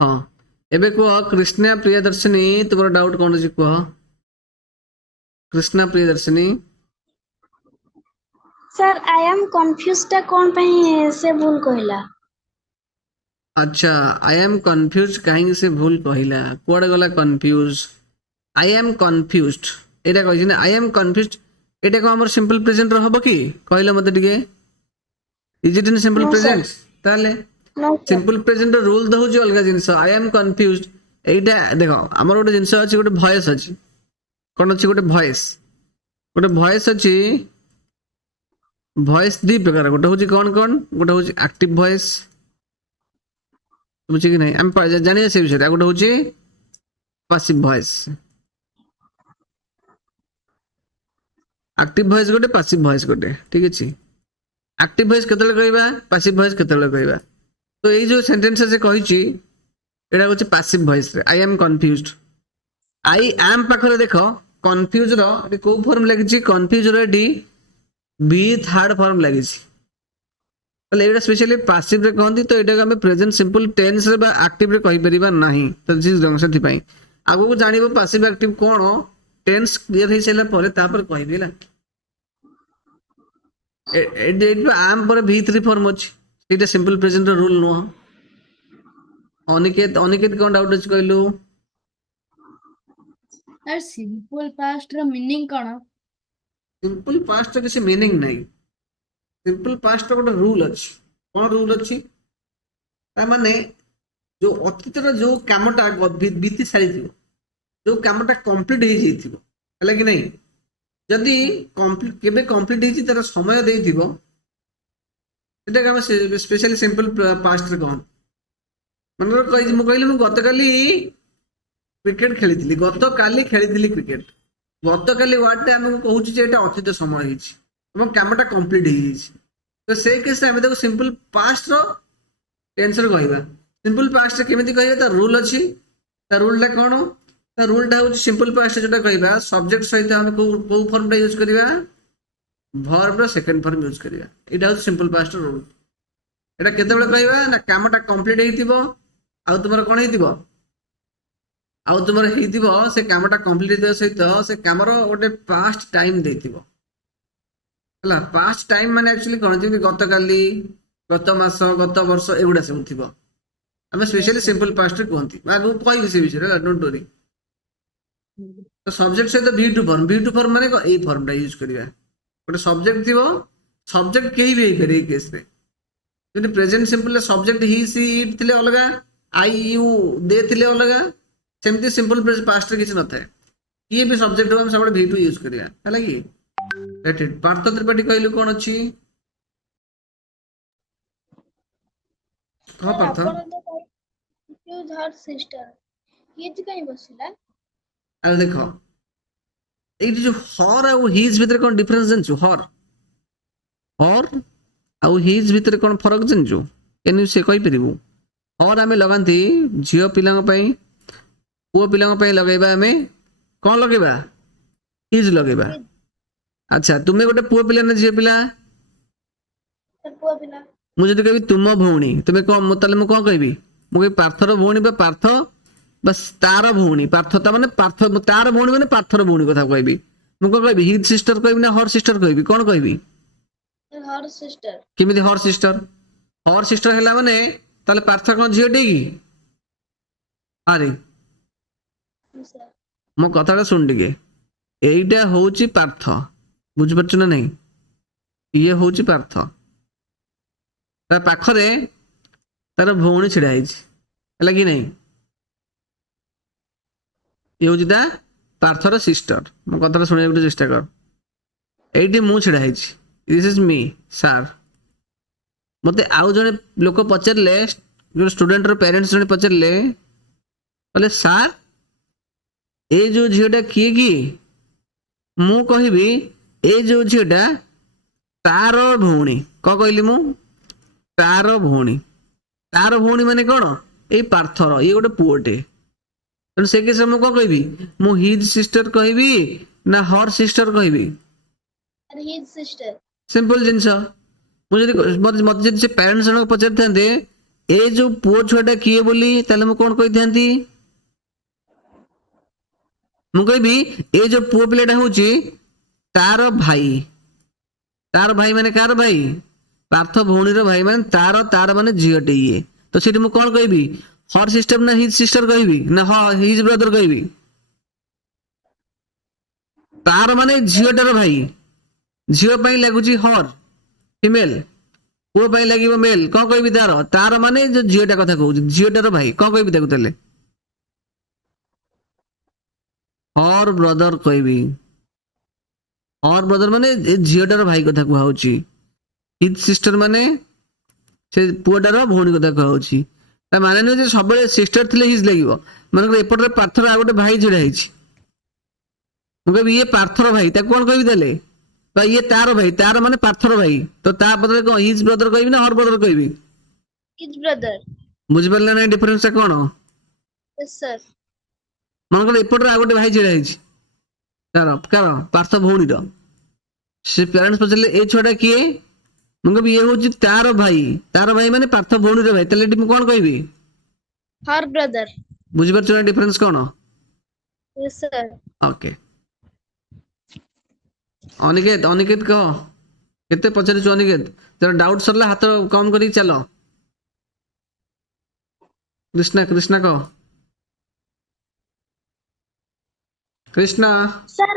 हाँ एबे कह कृष्णा प्रियदर्शिनी तुम डाउट कौन अच्छी कह Krishna Priyadarshini sir I am confuse टा कौन पे से भूल कहला अच्छा आई एम कन्फ्यूज कहीं से भूल कहला कुआडे गला कन्फ्यूज आई एम कन्फ्यूज्ड एटा कहि ना आई एम कन्फ्यूज्ड एटा को हमर सिंपल प्रेजेंट रहबो कि कहले मते टिके is it in simple no sir present ताले no sir simple present rule दहुची अलगा जिंस आई एम कन्फ्यूज्ड एटा देखो हमर गोटे जिंस अछि गोटे वॉइस अछि कोन अछि गोटे वॉइस अछि वॉइस दी प्रकार गोटे होची कोन कोन गोटे होची एक्टिव वॉइस बुझी कि नहीं हम जानिए से विषय गोटे होची पैसिव वॉइस एक्टिव वॉइस गोटे पैसिव वॉइस गोटे ठीक अछि एक्टिव वॉइस केतले कहबा पैसिव वॉइस केतले कहबा तो एई जो सेंटेंस से कहिची एटा होची पैसिव वॉइस रे I am confused I am पाखरे देखो कन्फ्यूज रो एटी को फॉर्म लागिची कन्फ्यूज रो एटी बी थर्ड फॉर्म लागिची तले एटा स्पेशली पैसिव रे कहंती तो एटा हम प्रेजेंट सिंपल टेंस रे बा एक्टिव रे कहि परिबा नाही तो जिस ढंग से थि पई आगो को जानिबो पैसिव एक्टिव कोन टेंस क्लियर हे सेला परे तापर कहबिला आम पर V3 फॉर्म अछि एटा simple present rule no Aniket Aniket कोन डाउट अछि कहलु सर सिंपल पास्ट रो मीनिंग कोन सिंपल पास्ट के किसी मीनिंग नहीं सिंपल पास्ट गोटे रूल अछि कोन रूल अछि ता माने जो अतीत रो जो कामटा बीती सारी थियो जो कामटा कंप्लीट हे जइथिबो हला कि नहीं जदि कंप्लीट केबे कंप्लीट हे तार समय देथिबो सेटा हम स्पेशली सिंपल पास्ट रे कहन मनर कहि मु कहली मु गतकाली क्रिकेट खेली गतकाली खेली क्रिकेट गतकाली वार्ड टे हमको कहूची जे एटा अतीत समय हिची এবং কামটা কমপ্লিট হই যাইছি তো সেই কেসে আমি দেখো সিম্পল পাস্ট র টেন্স র কইবা সিম্পল পাস্ট রে কেমিতি কইবা তা রুল अछि তা রুলটা কোন তা রুলটা হচ্ছে সিম্পল পাস্ট যেটা কইবা সবজেক্ট সহিত আমি কো ফর্মটা ইউজ করিবা ভার্ব র সেকেন্ড ফর্ম ইউজ করিবা এটা হচ্ছে সিম্পল পাস্ট র রুল এটা কেতেবেলে কইবা না কামটা কমপ্লিট হইতিবো আউ তোমার কোন হইতিবো আউ তোমার হইতিবো সে কামটা কমপ্লিট হইতিবা সহিত সে কামর ওটে পাস্ট টাইম দেইতিবো हला पास्ट टाइम माने एक्चुअली कोन जे गतकाली गत मास गत वर्ष एगुडा सब थिबो हमें स्पेशली सिंपल पास्ट रे कोंती आगु कहबी से विषय रे डोंट वरी तो सब्जेक्ट से तो V2 फॉर्म माने ए फॉर्म टा यूज करिया गोटे सब्जेक्ट थिबो सब्जेक्ट केही भी करे ए केस रे जदि प्रेजेंट सिंपल रे सब्जेक्ट ही सी इट थिले अलगा आई यू दे थिले अलगा सेमती सिंपल पास्ट रे किछ न थाए ये भी सब्जेक्ट हम सब V2 यूज करिया हला कि पार्थ त्रिपाठी कहलु कोन अछि हां पार्थ कंफ्यूज हर सिस्टर ये जे कहीं बसिला अरे देखो ए जो हर आ हिज भीतर कोन डिफरेंस जानछु हर आ हिज भीतर कोन फरक जानछु एनु से कहि परिबु हर हमें लगांती झियो पिलांग पई पुओ पिलांग पई लगाइबा हमें कोन लगाइबा हिज लगाइबा अच्छा तुम्हें गोटे पुओ पिला ना झियो पिला पुआ पिला मुझे तो कभी तुम भौणी तुम्हें कौन मतलब मैं कौन कहबी मुझे पार्थर भौणी बा पार्थ बस तार भौणी पार्थ ता माने पार्थ तार भौणी माने पार्थर भौणी कथा कहबी मु को कहबी हिज सिस्टर कहबी ना हर सिस्टर कहबी कोन कहबी हर सिस्टर किमिति हर सिस्टर हैला माने ताले पार्थ कोन झियो टे की अरे मो कथाटा सुन टिके एइटा होउची पार्थ बुझ परछ ना नहीं ये होउची पार्थ ता पाखरे तार भौणी छिड़ा हिज हैला कि नहीं ये होउची ता पार्थर सिस्टर मो कथाटा सुने गुटे चेष्टा कर एइटी मु छिड़ा his this is me sir मते आउ जने लोक पचारले जो स्टूडेंट रो पेरेंट्स जने पचारले बोले सर ए जो झियोटा किए की मु कहबी ए जो झियोटा तार भौणी क कहली मु तार भौणी माने कोन ए पार्थर ये गोटे पुओटे तन से केस मु क कहबी मु हिज सिस्टर कहबी ना हर सिस्टर कहबी हिज सिस्टर सिंपल जिंस मु जदी मत जदी से पेरेंट्स जन पचार थांदे ଏ ଯୋଉ ପୁଅ ଛୁଆଟା କିଏ ବୋଲି ତାହେଲେ ମୁଁ କଣ କହିଥାନ୍ତି? ମୁଁ କହିବି ଏ ଯୋଉ ପୁଅ ପିଲାଟା ହଉଛି ତାର ଭାଇ। ତାର ଭାଇ ମାନେ କାହାର ଭାଇ? ପାର୍ଥ ଭଉଣୀର ଭାଇ, ମାନେ ତାର ମାନେ ଝିଅଟେ ଇଏ। ତ ସେଠି ମୁଁ କଣ କହିବି? ହର ସିଷ୍ଟର ନା ହିଜ ସିଷ୍ଟର କହିବି, ନା ହିଜ ବ୍ରଦର କହିବି? ତାର ମାନେ ଝିଅଟାର ଭାଇ। ଝିଅ ପାଇଁ ଲାଗୁଛି ହର ଫିମେଲ, ପୁଅ ପାଇଁ ଲାଗିବ ମେଲ। କଣ କହିବି ତାର? ତାର ମାନେ ଯୋଉ ଝିଅଟା କଥା କହୁଛି, ଝିଅଟାର ଭାଇ। କଣ କହିବି ତାକୁ ତାହେଲେ? ହର ବ୍ରଦର କହିବି। ହର ବ୍ରଦର ମାନେ ଏ ଝିଅଟାର ଭାଇ କଥା କୁହାହଉଛି। ହିଜ ସିଷ୍ଟର ମାନେ ସେ ପୁଅଟାର ଭଉଣୀ କଥା କୁହାହଉଛି। ତା ମାନେ ନୁହେଁ ଯେ ସବୁବେଳେ ସିଷ୍ଟର ଥିଲେ ହିଜ ଲାଗିବ। ମନେକର ଏପଟରେ ପାର୍ଥର ଆଉ ଗୋଟେ ଭାଇ ଛିଡା ହେଇଛି, ମୁଁ କହିବି ଇଏ ପାର୍ଥର ଭାଇ, ତାକୁ କଣ କହିବି ତାହେଲେ? ବା ଇଏ ତାର ଭାଇ, ତାର ମାନେ ପାର୍ଥର ଭାଇ। ତ ତା ବଦଳରେ କଣ ହିଜ ବ୍ରଦର କହିବି ନା ହର ବ୍ରଦର କହିବି? His brother. ବୁଝିପାରିଲେ ନା ଡିଫରେନ୍ସ ଟା କଣ? Yes, sir. ମନେକର ଏପଟରେ ଆଉ ଗୋଟେ ଭାଇ ଛିଡା ହେଇଛି, କାର ପାର୍ଥ ଭଉଣୀର। ସେ ପ୍ୟାରେଣ୍ଟସ ପଚାରିଲେ ଏ ଛୁଆଟା କିଏ? ମୁଁ କହିବି ଇଏ ହଉଛି ତାର ଭାଇ। ତାର ଭାଇ ମାନେ ପାର୍ଥ ଭଉଣୀର ଭାଇ। ତାହେଲେ ଏଠି ମୁଁ କଣ କହିବି? Her brother. ବୁଝିପାରୁଛ ନା ଡିଫରେନ୍ସ କଣ? Yes, sir. ଓକେ। ଅନିକେତ କହ, କେତେ ପଚାରିଛୁ ଅନିକେତ? ତୋର ଡାଉଟ ସରିଲା ହାତ କମ କରିକି ଚାଲ। କୃଷ୍ଣା କହ। କୃଷ୍ଣା। Sir,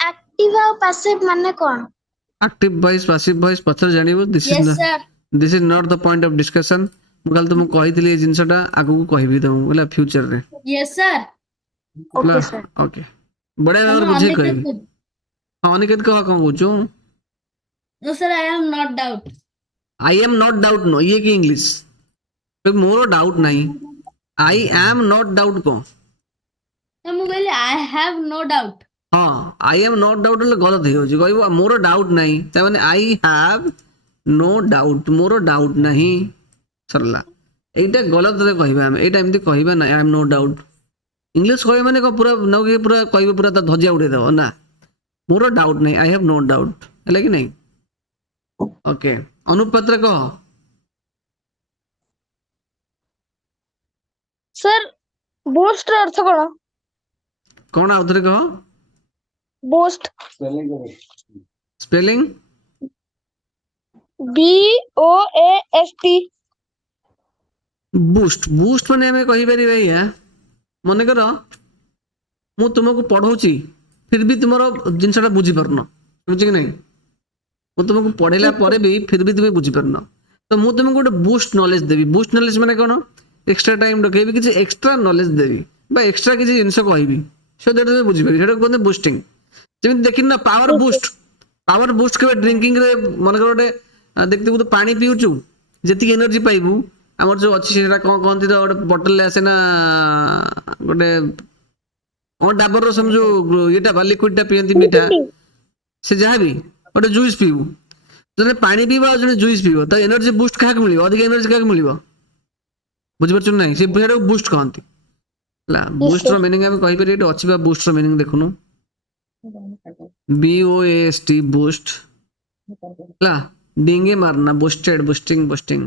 active ଆଉ passive ମାନେ କଣ? ଆକ୍ଟିଭ ଭଏସ ପାସିଭ ଭଏସ ପଛରେ ଜାଣିବୁ। Yes, sir. This is not the point of discussion. ମୁଁ ଖାଲି ତୁମକୁ କହିଥିଲି ଏ ଜିନିଷଟା, ଆଗକୁ କହିବି ତମକୁ ହେଲା ଫ୍ୟୁଚରରେ। Yes, sir. Okay, sir. Okay, ବଢିଆ ତମେ ଭାବରେ ବୁଝେଇ ଅନିକେତ କହିବି। କହୁଛ। ହଁ ଅନିକେତ କହ, କଣ କହୁଛୁ? No, sir, I am not doubt. I M not doubt ନୁହଁ, ଇଏ କି ଇଂଲିଶ? ମୋର ଡାଉଟ ନାହିଁ। ଆଇ ଆମ୍ ନଟ୍ ଡାଉଟ୍ କଣ? ତ ମୁଁ କହିଲି I have no doubt. ହଁ, ଆଇ ଏମ୍ ନଟ୍ ଡାଉଟ୍ ହେଲେ ଗଲତ ହେଇଯାଉଛି। କହିବ ମୋର ଡାଉଟ ନାହିଁ, ତାମାନେ ଆଇ ହାଭ୍ ନୋ ଡାଉଟ୍, ମୋର ଡାଉଟ ନାହିଁ। ସରିଲା। এইটা ଗଲତରେ କହିବା ଆମେ, ଏଇଟା ଏମିତି କହିବା ନାହିଁ I M no doubt. English କହିବା ମାନେ କଣ ପୁରା ନଉକି ପୁରା କହିବ, ପୁରା ତା ଧଜିଆ ଉଡେଇଦବ ନା। ମୋର ଡାଉଟ ନାହିଁ, ଆଇ ହାଭ୍ ନୋ ଡାଉଟ୍, ହେଲା କି ନାହିଁ? ଓକେ, ଅନୁପାତରେ କହ। Sir, boost ର ଅର୍ଥ କଣ? କଣ ଆଉଥରେ କହ? Boost. Spelling? BOAST. Boost. Boost ମାନେ ଆମେ କହିପାରିବା ଏଇଆ, ମନେକର ମୁଁ ତୁମକୁ ପଢଉଛି, ଫିର ବି ତୁମର ଜିନିଷଟା ବୁଝିପାରୁନ, ବୁଝି କି ନାହିଁ? ମୁଁ ତୁମକୁ ପଢେଇଲା ପରେ ବି ଫିର ବି ତୁମେ ବୁଝିପାରୁନ, ତ ମୁଁ ତୁମକୁ ଗୋଟେ ବୁଷ୍ଟ ନଲେଜ ଦେବି। ବୁଷ୍ଟ ନଲେଜ ମାନେ କଣ? ଏକ୍ସଟ୍ରା ଟାଇମ ଡକେଇବି, କିଛି ଏକ୍ସଟ୍ରା ନଲେଜ ଦେବି, ବା ଏକ୍ସଟ୍ରା କିଛି ଜିନିଷ କହିବି, ସୋ ଦ୍ୟାଟ୍ ତୁମେ ବୁଝିପାରିବି। ସେଟା କୁହନ୍ତି ବୁଷ୍ଟିଂ। ଯେମିତି ଦେଖିନ ନା ପାୱାର ବୁଷ୍ଟ। ପାୱାର ବୁଷ୍ଟ କେବେ ଡ୍ରିଙ୍କିଂରେ, ମନେକର ଗୋଟେ ଦେଖିଥିବୁ ତୁ ପାଣି ପିଉଛୁ, ଯେତିକି ଏନର୍ଜି ପାଇବୁ, ଆମର ଯୋଉ ଅଛି ସେଟା କଣ କହନ୍ତି ତ, ଗୋଟେ ବଟଲରେ ଆସେ ନା, ଗୋଟେ କଣ ଡାବର ରସମ ଯୋଉ ଇଏଟା ବା ଲିକ୍ୱିଡଟା ପିଅନ୍ତି ମିଠା, ସେ ଯାହାବି ଗୋଟେ ଜୁଇସ୍ ପିଇବୁ, ଜଣେ ପାଣି ପିଇବ ଆଉ ଜଣେ ଜୁଇସ୍ ପିଇବ, ତ ଏନର୍ଜି ବୁଷ୍ଟ କାହାକୁ ମିଳିବ? ଅଧିକ ଏନର୍ଜି କାହାକୁ ମିଳିବ? ବୁଝିପାରୁଛୁ ନାହିଁ? ସେ ସେଟାକୁ ବୁଷ୍ଟ କହନ୍ତି ହେଲା। ବୁଷ୍ଟର ମିନିଂ ଆମେ କହିପାରିବା, ଏଠି ଅଛି ବା ବୁଷ୍ଟର ମିନିଂ ଦେଖୁନୁ, BOAST ବୁଷ୍ଟ ହେଲା। ଡିଙ୍ଗେ ମାରନା, ବୁଷ୍ଟେଡ, ବୁଷ୍ଟିଂ, ବୁଷ୍ଟିଂ।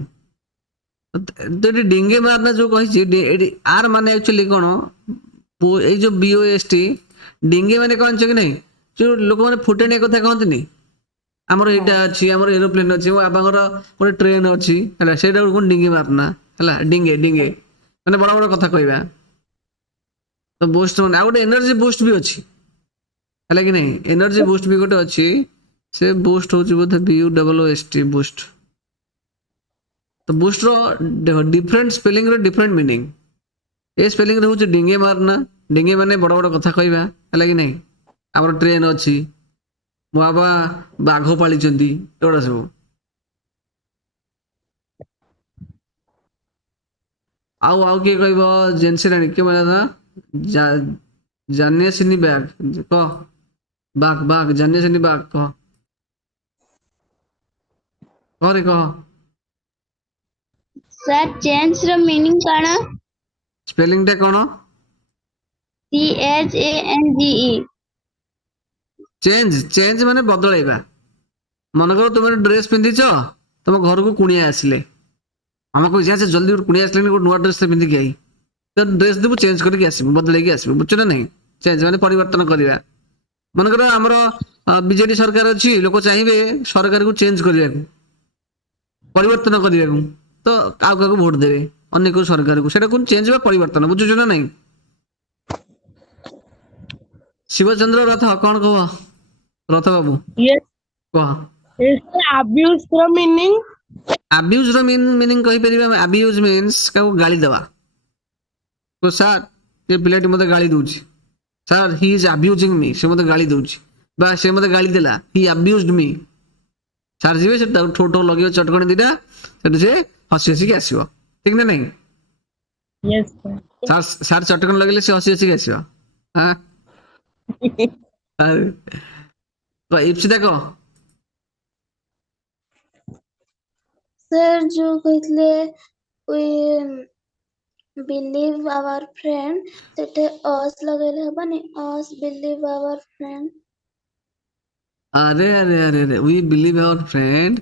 ତ ଏଠି ଡିଙ୍ଗେ ମାରନା ଯୋଉ କହିଛି, ଏଠି ଆର ମାନେ ଆକ୍ଚୁଆଲି କଣ? ଏଇ ଯୋଉ BOAST, ଡିଙ୍ଗେ ମାନେ କଣ ଜାଣିଛ କି ନାହିଁ? ଯୋଉ ଲୋକମାନେ ଫୁଟାଣିଆ କଥା କହନ୍ତିନି, ଆମର ଏଇଟା ଅଛି, ଆମର ଏରୋପ୍ଲେନ ଅଛି, ମୋ ବାବାଙ୍କର ଗୋଟେ ଟ୍ରେନ ଅଛି, ହେଲା, ସେଇଟା କଣ ଡିଙ୍ଗେ ମାରନା, ହେଲା। ଡିଙ୍ଗେ ଡିଙ୍ଗେ ମାନେ ବଡ ବଡ କଥା କହିବା। ତ ବୁଷ୍ଟ ମାନେ ଆଉ ଗୋଟେ ଏନର୍ଜି ବୁଷ୍ଟ ବି ଅଛି, ହେଲା କି ନାହିଁ? ଏନର୍ଜି ବୁଷ୍ଟ ବି ଗୋଟେ ଅଛି, ସେ ବୁଷ୍ଟ ହଉଛି ବୋଧେ BUST ବୁଷ୍ଟ। ତ ବୁଷ୍ଟର ଦେଖ ଡିଫରେଣ୍ଟ ସ୍ପେଲିଂର ଡିଫରେଣ୍ଟ ମିନିଂ। ଏ ସ୍ପେଲିଂରେ ହଉଛି ଡିଙ୍ଗେ ମାରନା, ଡିଙ୍ଗେ ମାନେ ବଡ ବଡ କଥା କହିବା, ହେଲା କି ନାହିଁ? ଆମର ଟ୍ରେନ ଅଛି, ମୋ ବାବା ବାଘ ପାଳିଛନ୍ତି, ଏଗୁଡା ସବୁ। ଆଉ କିଏ କହିବ? ଜେନ୍ସିରାଣୀ କିଏ କହିଲା? ଜାନିଆସିନି ବ୍ୟାଗ କହ। ବାଘ ଜାନିଆସିନି ବାଘ କହ, କହରେ କହ। Sir, change ର meaning କଣ? ସ୍ପେଲିଂଟା କଣ? CHANGE. ଚେଞ୍ଜ ମାନେ ବଦଳେଇବା। ମନେକର ତୁମେ ଡ୍ରେସ ପିନ୍ଧିଛ, ତମ ଘରକୁ କୁଣିଆ ଆସିଲେ, ଆମେ କହିଛି ସେ ଜଲ୍ଦି ଗୋଟେ କୁଣିଆ ଆସିଲେଣି ଗୋଟେ ନୂଆ ଡ୍ରେସ୍ ପିନ୍ଧିକି ଆଇ ତ ଡ୍ରେସ୍ ଦେବୁ ଚେଞ୍ଜ କରିକି ଆସିବୁ ବଦଳେଇକି ଆସିବୁ ବୁଝୁଛ ନା ନାହିଁ ଚେଞ୍ଜ ମାନେ ପରିବର୍ତ୍ତନ କରିବା ମନେକର ଆମର ବିଜେଡି ସରକାର ଅଛି ଲୋକ ଚାହିଁବେ ସରକାରକୁ ଚେଞ୍ଜ କରିବାକୁ ପରିବର୍ତ୍ତନ କରିବାକୁ ତ ଆଉ କାହାକୁ ଭୋଟ ଦେବେ ଅନ୍ୟ କେଉଁ ସରକାରକୁ ସେଟାକୁ ଚେଞ୍ଜ ବା ପରିବର୍ତ୍ତନ ବୁଝୁଛ ନା ନାହିଁ ଶିବଚନ୍ଦ୍ର ରଥ କଣ କହ ରଥ ବାବୁ Yes, କହ it's abuse the meaning. Abuse ର ମିନିଂ କହିପାରିବା ଆମେ ଆବ୍ୟୁଜ ମିନ୍ସ କାହାକୁ ଗାଳି ଦେବା ତ ସାର୍ ଏ ପିଲାଟି ମୋତେ ଗାଳି ଦଉଛି ସାର୍ ହି ଇଜ ଆବ୍ୟୁଜିଂ ମି ସେ ମୋତେ ଗାଳି ଦଉଛି ବା ସେ ମୋତେ ଗାଳି ଦେଲା ହି ଆବ୍ୟୁଜଡ ମି ସାର୍ ଯିବେ ସେ ତାକୁ ଠୋ ଠୋ ଲଗେଇବ ଚଟକଣି ଦିଟା ସେଠୁ ସେ ହସି ହସିକି ଆସିବ ଠିକ ନା ନାହିଁ Yes, sir. ସାର୍ ସାର୍ ଚଟକଣି ଲଗେଇଲେ ସେ ହସି ହସିକି ଆସିବ ହଁ ଇପ୍ସିତା କହ सर जो कहते we believe our friend setae us लगेले हबनी us believe our friend ଆରେ ଆରେ ଆରେ ଆରେ वी बिलीव आवर फ्रेंड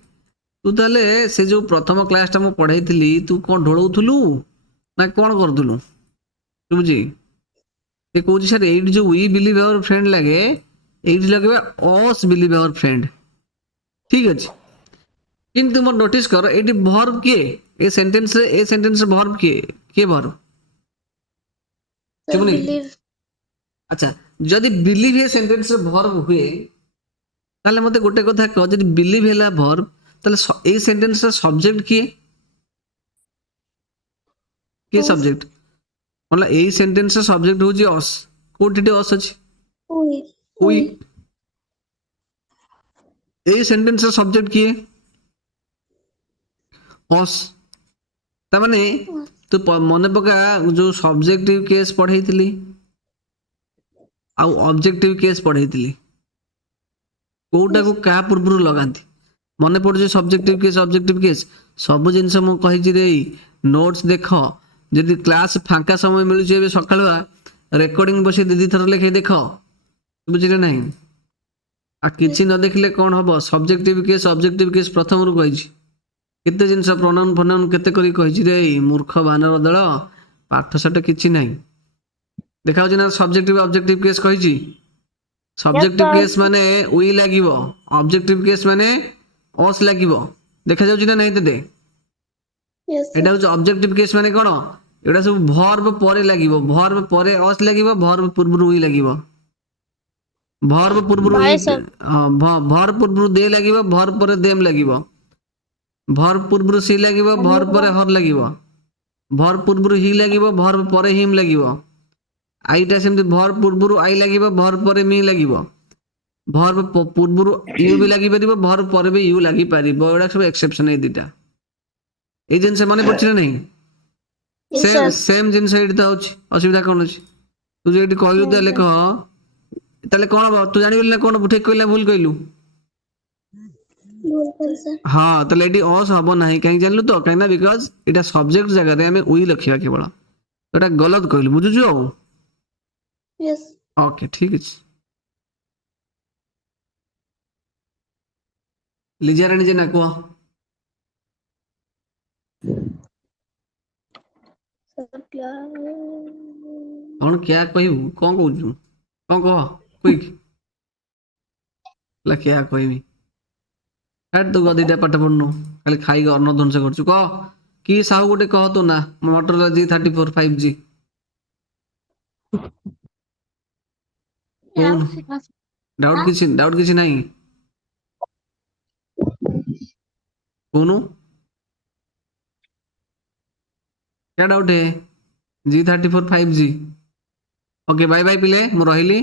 ତୁ ତାହେଲେ ସେ ଯୋଉ ପ୍ରଥମ କ୍ଲାସଟା ମୁଁ ପଢେଇଥିଲି ତୁ କଣ ଢୋଳଉଥିଲୁ ନା କଣ କରୁଥିଲୁ ଶୁଭୁଛି ସେ କହୁଛି ସାର୍ ଏଇଠି ଯୋଉ वी बिलीव आवर फ्रेंड ଲାଗେ ଏଇଠି ଲଗେଇବା us बिलीव आवर फ्रेंड ଠିକ ଅଛି କିନ୍ତୁ ମୋର ନୋଟିସ କର ଏଇଠି ଭର୍ବ କିଏ ଏ ସେଣ୍ଟେନ୍ସରେ ଭର୍ବ କିଏ କିଏ ଭର୍ବ sir ଶୁଭୁନି believe ଆଚ୍ଛା ଯଦି ବିଲିଭ ଏ ସେଣ୍ଟେନ୍ସରେ ଭର୍ବ ହୁଏ ତାହେଲେ ମତେ ଗୋଟେ କଥା କହ ଯଦି ବିଲିଭ ହେଲା ଭର୍ବ ତାହେଲେ ଏଇ ସେଣ୍ଟେନ୍ସର ସବଜେକ୍ଟ କିଏ କିଏ us ସବଜେକ୍ଟ ମାନେ ଏଇ ସେଣ୍ଟେନ୍ସର ସବଜେକ୍ଟ ହଉଛି ଅସ୍ କୋଉଠି ଅସ୍ ଅଛି we ଉଇ ଏଇ ସେଣ୍ଟେନ୍ସର ସବଜେକ୍ଟ କିଏ ଅସ୍ ତାମାନେ ତୁ ମନେ ପକା ଯୋଉ ସବଜେକ୍ଟିଭ କେସ୍ ପଢେଇଥିଲି ଆଉ ଅବଜେକ୍ଟିଭ କେସ୍ ପଢେଇଥିଲି କୋଉଟାକୁ କାହା ପୂର୍ବରୁ ଲଗାନ୍ତି ମନେ ପଡୁଛି ସବଜେକ୍ଟିଭ କେସ୍ ସବୁ ଜିନିଷ ମୁଁ କହିଛି ରେ ନୋଟ୍ସ ଦେଖ ଯଦି କ୍ଲାସ ଫାଙ୍କା ସମୟ ମିଳୁଛି ଏବେ ସକାଳୁଆ ରେକର୍ଡିଂ ବସି ଦି ଥର ଲେଖେ ଦେଖ ବୁଝିଲେ ନାହିଁ ଆଉ କିଛି ନ ଦେଖିଲେ କଣ ହବ ସବଜେକ୍ଟିଭ କେସ୍ ପ୍ରଥମରୁ କହିଛି କେତେ ଜିନିଷ ପ୍ରନାଉନ ଫନାଉନ କେତେ କରି କହିଛି ରେ ମୂର୍ଖ ବାନର ଦଳ ପାଠ ସାଠ କିଛି ନାହିଁ ଦେଖାଉଛି ନା ସବଜେକ୍ଟିଭ ଅବଜେକ୍ଟିଭ କେସ୍ କହିଛି ସବଜେକ୍ଟିଭ sir. କେସ୍ ମାନେ ଉଇ ଲାଗିବ ଅବଜେକ୍ଟିଭ କେସ୍ ମାନେ ଅସ୍ ଲାଗିବ ଦେଖାଯାଉଛି ନା ନାହିଁ ତେତେ yes sir এটা হচ্ছে অবজেক্টিভ কেস মানে কোন এটা সব ভার্ব পরে লাগিব ভার্ব পরে অস লাগিব ভার্ব পূর্বরু উই লাগিব ভার্ব পূর্বরু Bye, ই sir. ভার্ব পূর্বরু দে লাগিব ভার্ব পরে দেম লাগিব ভার্ব পূর্বরু সি লাগিব ভার্ব পরে হর লাগিব ভার্ব পূর্বরু হি লাগিব ভার্ব পরে হিম লাগিব আইটা সেমতি ভার্ব পূর্বরু আই লাগিব ভার্ব পরে মি লাগিব ভার্ব পূর্বরু ইউ বি লাগি পারিব ভার্ব পরে বি ইউ লাগি পারিব এডা সব এক্সেপশন এই দুইটা এই জিনিস মনে পড়ছে না নাই yes সেম sir সেম জিনিস এটি তো হচ্ছে অসুবিধা কোন আছে তু যে এটি কইলু তাহলে কহ তাহলে কোন হব তু জানিবি না কোন ঠিক কইলা ভুল কইলু भूल कर sir হ্যাঁ তাহলে এটি অস হব নাই কাই জানলু তো কাই না বিকজ এটা সবজেক্ট জায়গায় আমি উই লিখিবা কেবল এটা গলত কইলু বুঝুছু yes ওকে ঠিক আছে লিজা রানী যে না কুহ sir क्या କଣ କ୍ୟା କହିବୁ କଣ କହୁଛୁ କଣ କହ କୁଇକ୍ ହେଲା କ୍ୟା କହିବି କାଟ ତୁ ଗଦିଟା ପାଠ ପଢୁନୁ ଖାଲି ଖାଇକି ଅନ୍ନ ଧ୍ୱଂସ କରୁଛୁ କହ କି ସାହୁ ଗୋଟେ କହ ତୁ ନା ମୋଟରଲା G34 5G डाउट किसी नहीं कौनु क्या डाउट है G34 5G okay bye bye पिले मु रहिली।